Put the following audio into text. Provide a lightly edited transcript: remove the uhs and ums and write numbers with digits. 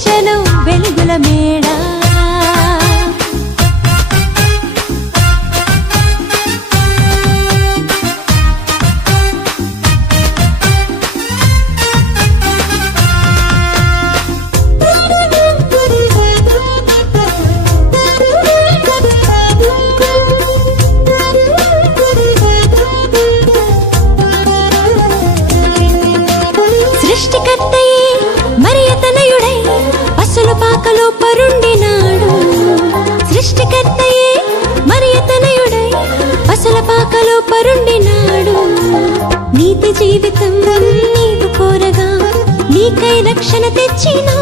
ఇచ్చను వెలుగుల మేడ సృష్టికర్తయే మరియతనయుడై పశుల పాకలో పరుండినాడు సృష్టికర్తయే మరియతనయుడై పశుల పాకలో పరుండినాడు నీతి జీవితం నీవు కోరగా నీకై రక్షణ తెచ్చినా